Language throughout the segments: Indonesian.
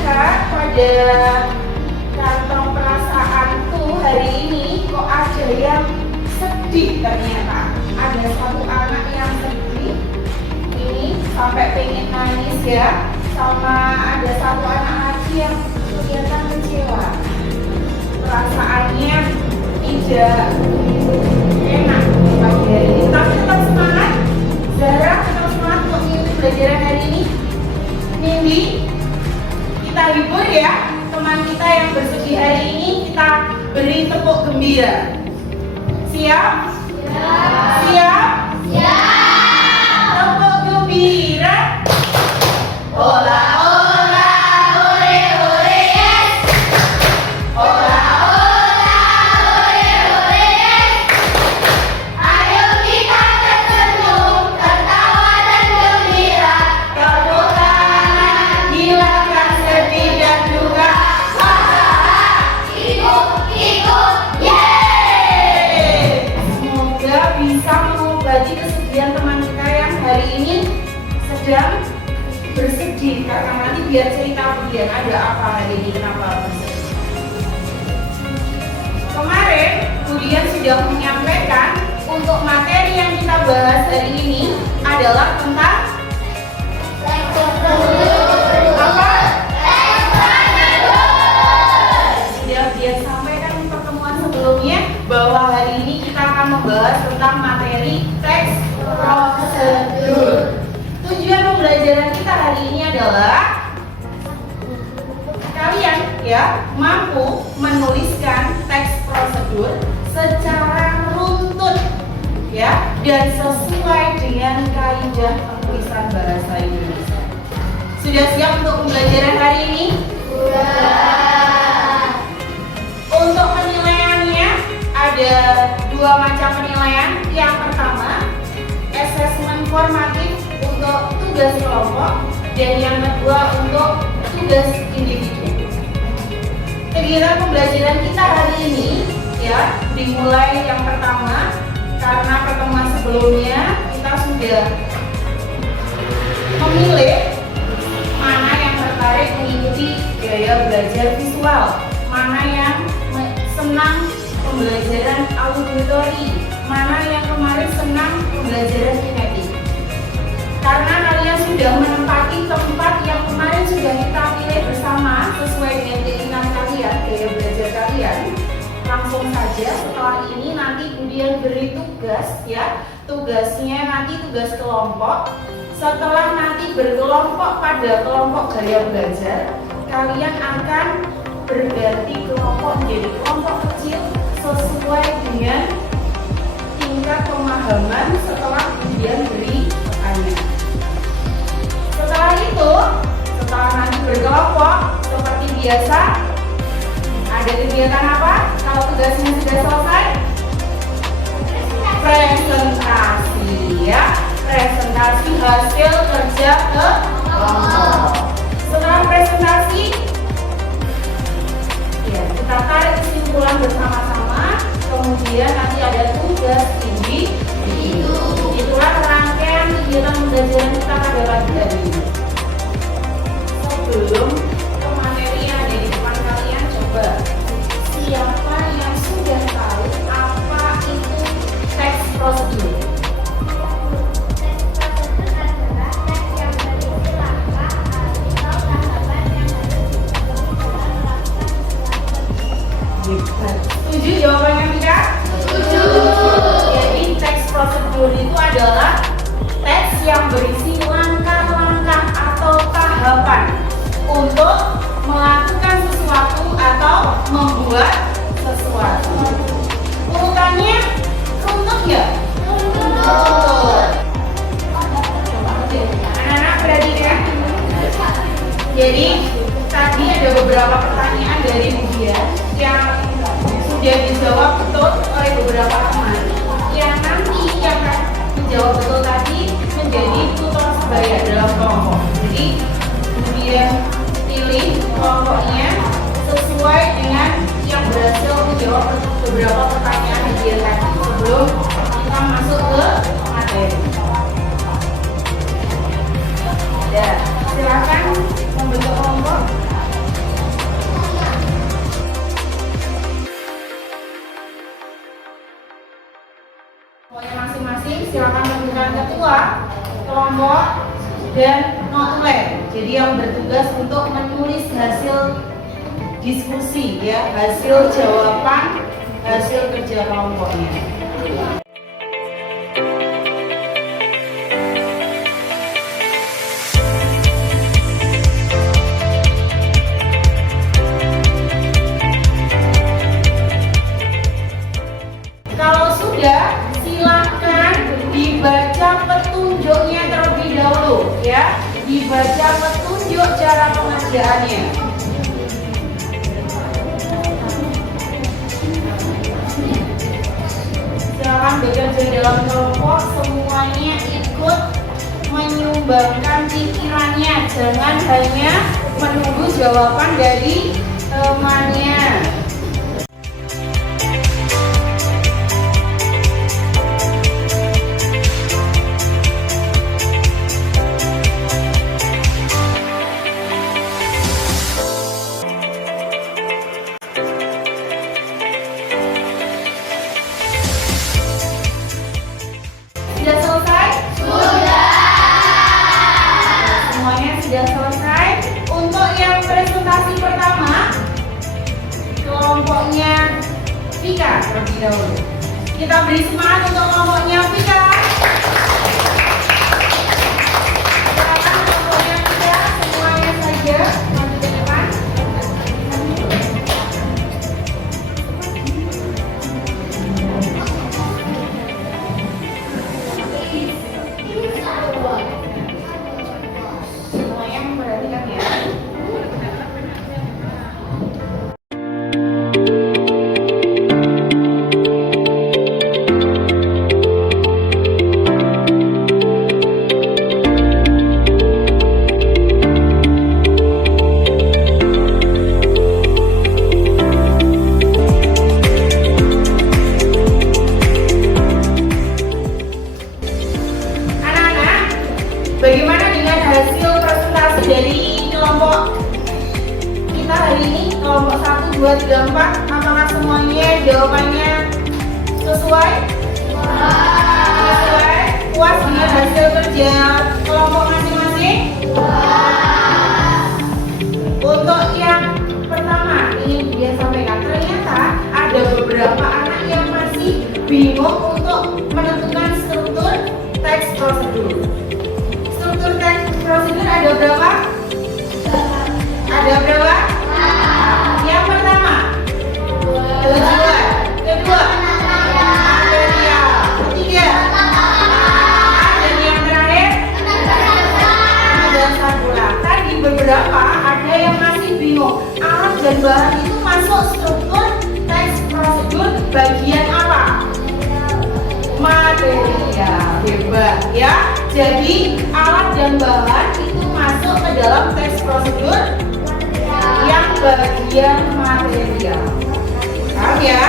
lihat pada kantong perasaanku hari ini kok ada yang sedih ternyata. Ada satu anak yang sedih, ini sampai pengen nangis ya. Sama ada satu anak lagi yang kelihatan kecewa. Perasaannya tidak enak pagi hari ini. Tapi tetap semangat. Zara tetap semangat untuk mengikuti pelajaran hari ini. Nindi, kita hibur ya teman kita yang bersedih hari ini, kita beri tepuk gembira. Siap? Siap. Siap? Siap. Tepuk gembira. Ola ola hore hore yes. Ola ola hore hore yes. Ayo kita tersenyum, tertawa dan gembira. Tepuk tangan, hilangkan sedih dan duka. Ikut, yeay! Semoga bisa mengobati kesedihan teman kita yang hari ini sedang bersedih, karena nanti biar cerita kemudian ada apa hari ini, kenapa bersedih. Kemarin Budian sudah menyampaikan untuk materi yang kita bahas hari ini adalah tentang apa? Sudah dia sampaikan di pertemuan sebelumnya bahwa hari ini kita akan membahas tentang materi teks prosedur. Tujuan pembelajaran kita hari ini adalah kalian ya mampu menuliskan teks prosedur secara runtut ya dan sesuai dengan kaidah penulisan bahasa Indonesia. Sudah siap untuk pembelajaran hari ini? Sudah. Untuk penilaiannya ada dua macam penilaian. Yang pertama, asesmen formatif untuk tugas kelompok, dan yang kedua untuk tugas individu. Kegiatan pembelajaran kita hari ini ya dimulai yang pertama karena pertemuan sebelumnya kita sudah memilih mana yang tertarik mengikuti gaya belajar visual, mana yang senang pembelajaran auditori, mana yang kemarin senang pembelajaran kinetik. Karena kalian sudah menempati tempat yang kemarin sudah kita pilih bersama sesuai dengan keinginan kalian, gaya belajar kalian, langsung saja setelah ini nanti Budian beri tugas ya. Tugasnya nanti tugas kelompok. Setelah nanti berkelompok pada kelompok gaya belajar, kalian akan berganti kelompok menjadi kelompok kecil sesuai dengan tingkat pemahaman setelah Budian beri pertanyaan. Setelah itu, setelah nanti berkelompok seperti biasa, ada kegiatan apa? Kalau tugasnya sudah selesai, presentasi ya, presentasi hasil kerja kelompok. Setelah presentasi, ya kita tarik kesimpulan bersama-sama. Kemudian nanti ada tugas individu. Itulah rangkaian kegiatan pembelajaran kita pada pagi hari ini. Sebelum ke materi yang ada di depan kalian, coba siapa yang sudah tahu apa itu teks prosedur? Setuju jawabannya Mika? Setuju. Jadi teks prosedur itu adalah teks yang berisi langkah-langkah atau tahapan untuk melakukan sesuatu atau membuat sesuatu. Urutannya runtut ya? Runtut. Anak-anak perhatikan. Jadi tadi ada beberapa pertanyaan dari Budian yang sudah dijawab betul oleh beberapa teman. Yang nanti yang menjawab betul tadi menjadi tutor sebaya dalam kelompok. Jadi kemudian pilih kelompoknya sesuai dengan yang berhasil menjawab beberapa pertanyaan Budian tadi sebelum kita masuk ke materi. Ya, silakan membentuk kelompok. Kelompoknya masing-masing silakan tentukan ketua kelompok dan notulen. Jadi yang bertugas untuk menulis hasil diskusi ya, hasil jawaban, hasil kerja kelompoknya. Kalau sudah, silakan dibaca petunjuknya terlebih dahulu ya, dibaca petunjuk cara pengerjaannya. Silakan bekerja dalam kelompok, semuanya ikut menyumbangkan pikirannya, jangan hanya menunggu jawaban dari temannya. Sudah selesai? Sudah. Semuanya sudah selesai. Untuk yang presentasi pertama, kelompoknya Vika terlebih dahulu. Kita beri semangat untuk kelompoknya Vika. Silakan kelompoknya Vika, semuanya saja maju ke depan. Semuanya memperhatikan ya. Anak-anak, bagaimana dengan hasil presentasi dari kelompok kita hari ini? Kelompok 1, 2, 3, 4. Apakah semuanya jawabannya sesuai? Sesuai? Puas dengan hasil kerja kelompok masing-masing? Untuk yang pertama, ini dia sampaikan, ternyata ada beberapa anak yang masih bingung untuk menentukan struktur teks prosedur. Struktur teks prosedur ada berapa? Ada berapa? Yang pertama, tujuan. Kedua, material. Ketiga, dan yang terakhir, penugasan pula. Tadi beberapa ada yang masih bingung, alat dan bahan itu masuk struktur teks prosedur bagian apa? Material. Hebat ya. Jadi alat dan bahan itu masuk ke dalam teks prosedur yang bagian material. Paham ya?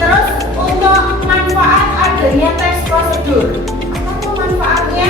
Terus untuk manfaat adanya teks prosedur, apa manfaatnya?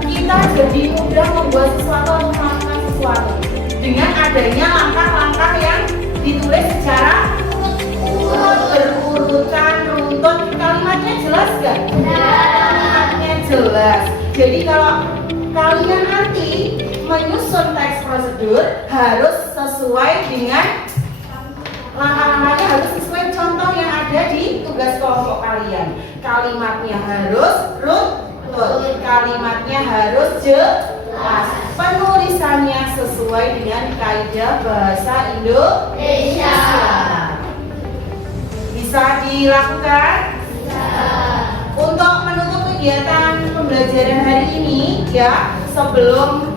Kita jadi mudah membuat sesuatu atau melakukan sesuatu dengan adanya langkah-langkah yang ditulis secara berurutan, runtut. Kalimatnya jelas gak? Kalimatnya jelas. Jadi kalau kalian nanti menyusun teks prosedur harus sesuai dengan langkah-langkahnya, harus sesuai contoh yang ada di tugas kelompok kalian. Kalimatnya harus runtut, kalimatnya harus jelas, penulisannya sesuai dengan kaidah bahasa Indonesia. Bisa dilakukan? Untuk menutup kegiatan pembelajaran hari ini ya, sebelum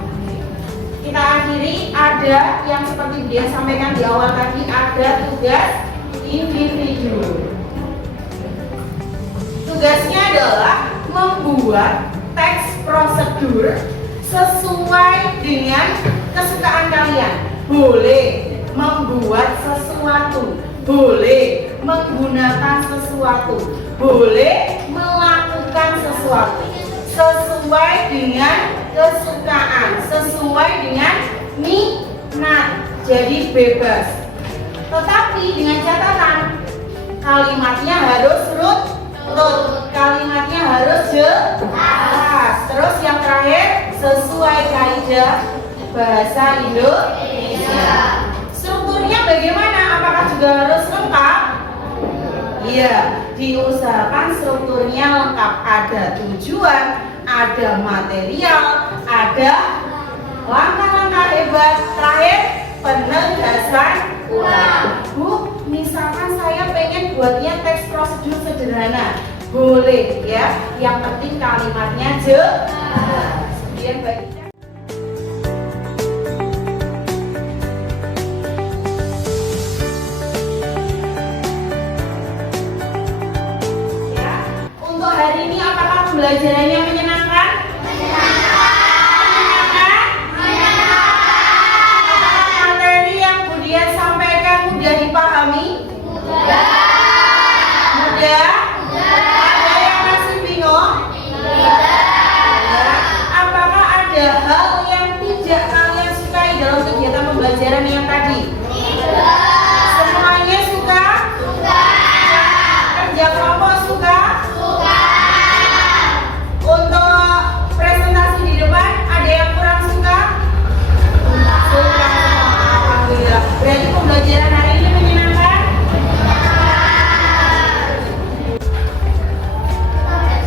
kita akhiri, ada yang seperti dia sampaikan di awal tadi, ada tugas individu. Tugasnya adalah membuat teks prosedur sesuai dengan kesukaan kalian. Boleh membuat sesuatu, boleh menggunakan sesuatu, boleh melakukan sesuatu sesuai dengan kesukaan, sesuai dengan minat. Jadi bebas. Tetapi dengan catatan, Kalimatnya harus runut. Kalimatnya harus jelas. Terus yang terakhir, sesuai kaidah bahasa Indonesia. Strukturnya bagaimana? Apakah juga harus lengkap? Iya, diusahakan strukturnya lengkap. Ada tujuan, ada material, ada langkah-langkah hebat. Terakhir, penegasan ulang. Bu, misalkan saya pengen buatnya teks prosedur sederhana, boleh ya. Yang penting kalimatnya jelas. Kemudian bagi ya, untuk hari ini apakah pembelajarannya menyenangkan? Mudah dipahami? Mudah? Ada yang masih bingung? Apakah ada hal yang tidak kalian sukai dalam kegiatan pembelajaran yang tadi? Semuanya suka? Kerja kelompok suka? Untuk presentasi di depan ada yang kurang suka? Suka. Alhamdulillah. Berarti pembelajaran hari ini menyenangkan?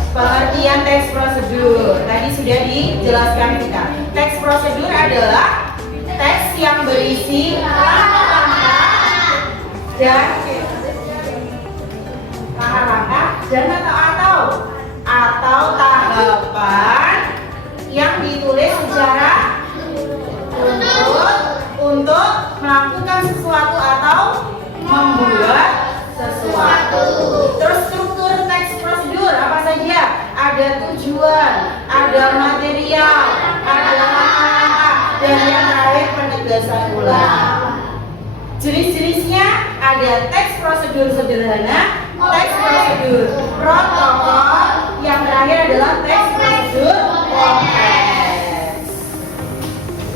Pengertian teks prosedur tadi sudah dijelaskan kita. Teks prosedur adalah teks yang berisi langkah-langkah dan atau tahapan yang ditulis secara untuk melakukan sesuatu atau membuat sesuatu. Terus struktur teks prosedur apa saja? Ada tujuan, ada material, ada langkah-langkah, dan yang terakhir penegasan ulang. Jenis-jenisnya ada teks prosedur sederhana, teks prosedur protokol, yang terakhir adalah teks prosedur kompleks.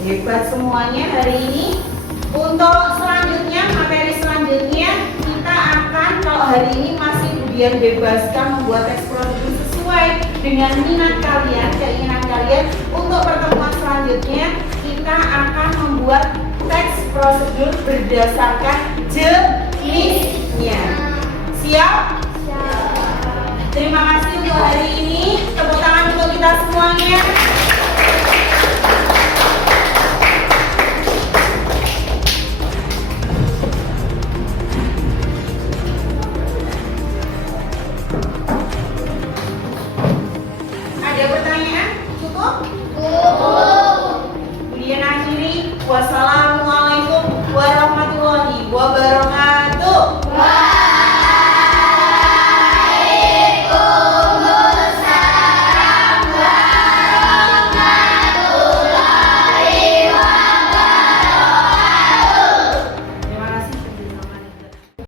Hebat semuanya hari ini. Untuk selanjutnya, materi selanjutnya kita akan, kalau hari ini masih Budian bebaskan membuat teks prosedur sesuai dengan minat kalian, keinginan kalian. Untuk pertemuan selanjutnya kita akan membuat teks prosedur berdasarkan jenisnya.